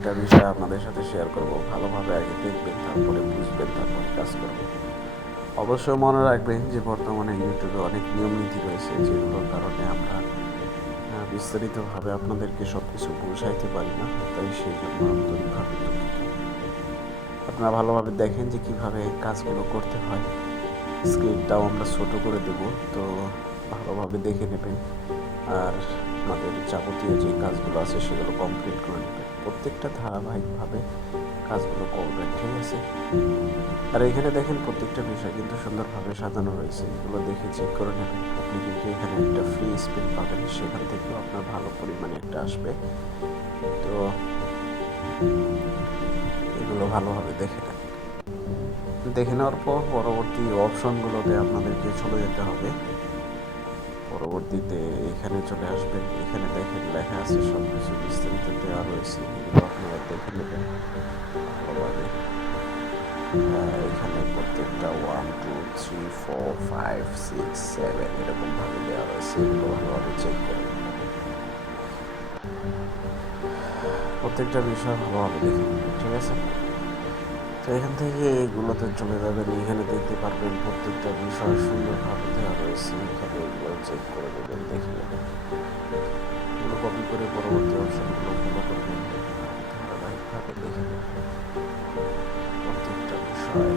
একটা বিষয় আপনাদের সাথে শেয়ার করব। ভালোভাবে আগে দেখবেন, তারপরে বুঝবেন, তারপরে কাজ করবেন। অবশ্যই মনে রাখবেন যে বর্তমানে ইউটিউবে অনেক নিয়ম নীতি রয়েছে, যেগুলোর কারণে আমরা বিস্তারিতভাবে আপনাদেরকে সব কিছু বোঝাইতে পারি না। তাই সেই জন্য আন্তরিকভাবে দুঃখিত। আপনারা ভালোভাবে দেখেন যে কিভাবে কাজগুলো করতে হয়। স্ক্রিনটাও আমরা ছোট করে দেব, তো ভালোভাবে দেখে নেবেন। আর আমাদের যাবতীয় যে কাজগুলো আছে সেগুলো কমপ্লিট করে নেবেন। প্রত্যেকটা ধারাবাহিকভাবে কাজগুলো করবেন, ঠিক আছে? আর এখানে দেখেন প্রত্যেকটা বিষয় কিন্তু সুন্দরভাবে সাজানো রয়েছে। এগুলো দেখে চেক করে নেবেন। আপনি কিন্তু এখানে একটা ফ্রি স্পিন পাবেন, সেখান থেকেও আপনার ভালো পরিমাণে একটা আসবে। তো এগুলো ভালোভাবে দেখে নেন। দেখে নেওয়ার পর পরবর্তী অপশনগুলোতে আপনাদেরকে চলে যেতে হবে। পরবর্তীতে এখানে চলে আসবেন। এখানে দেখেন লেখা আছে, সব কিছু বিস্তারিত দেওয়া রয়েছে। এগুলো আপনারা দেখে নেবেন ভালোভাবে। এখানে প্রত্যেকটা 1 2 3 4 5 6 7 এরকম ভাবে দেওয়া রয়েছে। এগুলো ভালোভাবে চেক করে নেবেন। প্রত্যেকটা বিষয় ভালোভাবে দেখে নেবেন, ঠিক আছে? তো এখান থেকে এগুলোতে চলে যাবেন। এখানে দেখতে পারবেন প্রত্যেকটা বিষয় সুন্দরভাবে দেওয়া রয়েছে। এখানে এগুলো চেক করে নেবেন, দেখে নেবেন। এগুলো কপি করে পরবর্তী অপশনগুলো ফলো করবেন। ধারাবাহিকভাবে দেখে নেবেন প্রত্যেকটা বিষয়।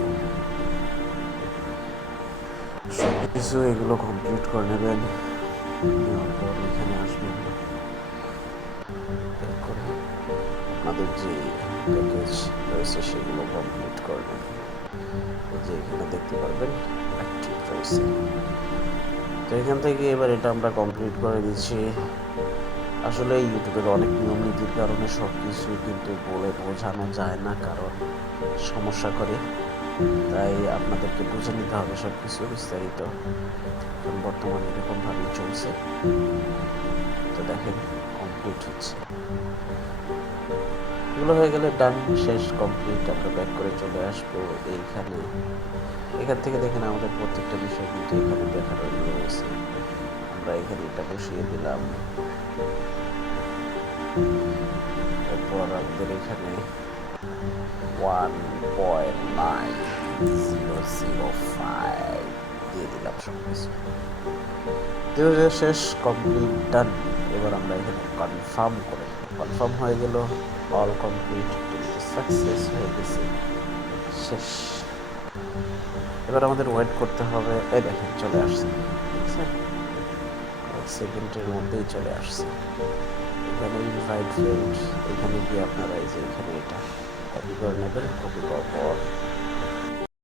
সব কিছু এগুলো কমপ্লিট করে নেবেন। নেওয়ার পর এখানে আসবেন। করে আপনাদের যে প্যাকেজ রয়েছে সেগুলো কমপ্লিট করে নেবেন। যে এখানে দেখতে পারবেন অ্যাক্টিভ রয়েছে। তো এখান থেকে এবার এটা আমরা কমপ্লিট করে দিচ্ছি। আসলে ইউটিউবের অনেক নিয়ম নীতির কারণে সব কিছু কিন্তু বলে বোঝানো যায় না, কারণ সমস্যা করে। তাই আপনাদেরকে বুঝে নিতে হবে সব কিছু বিস্তারিত। এখন বর্তমানে এরকমভাবেই চলছে। তো দেখেন কমপ্লিট হচ্ছে। এগুলো হয়ে গেলে ডান, শেষ, কমপ্লিট। আমরা ব্যাক করে চলে আসবো এইখানে। এখান থেকে দেখেন আমাদের প্রত্যেকটা বিষয় কিন্তু এখানে দেখানো রয়েছে। আমরা এখানে এটা বসিয়ে দিলাম। এরপর আমাদের এখানে 1.9005 দিয়ে দিলাম সব কিছু। শেষ, কমপ্লিট, ডান। এবার আমরা এখানে কনফার্ম করে দেবো। কনফার্ম হয়ে গেল, অল কমপ্লিট, সাকসেস হয়ে গেছে, শেষ। এবার আমাদের ওয়েট করতে হবে। এই দেখেন চলে আসছে, বুঝছেন? 1 সেকেন্ডের মধ্যেই চলে আসছে। এখানে ইনভাইট ফ্রেন্ড, এখানে গিয়ে আপনারা এই যে এখানে এটা কপি করে নেবেন। কপি করার পর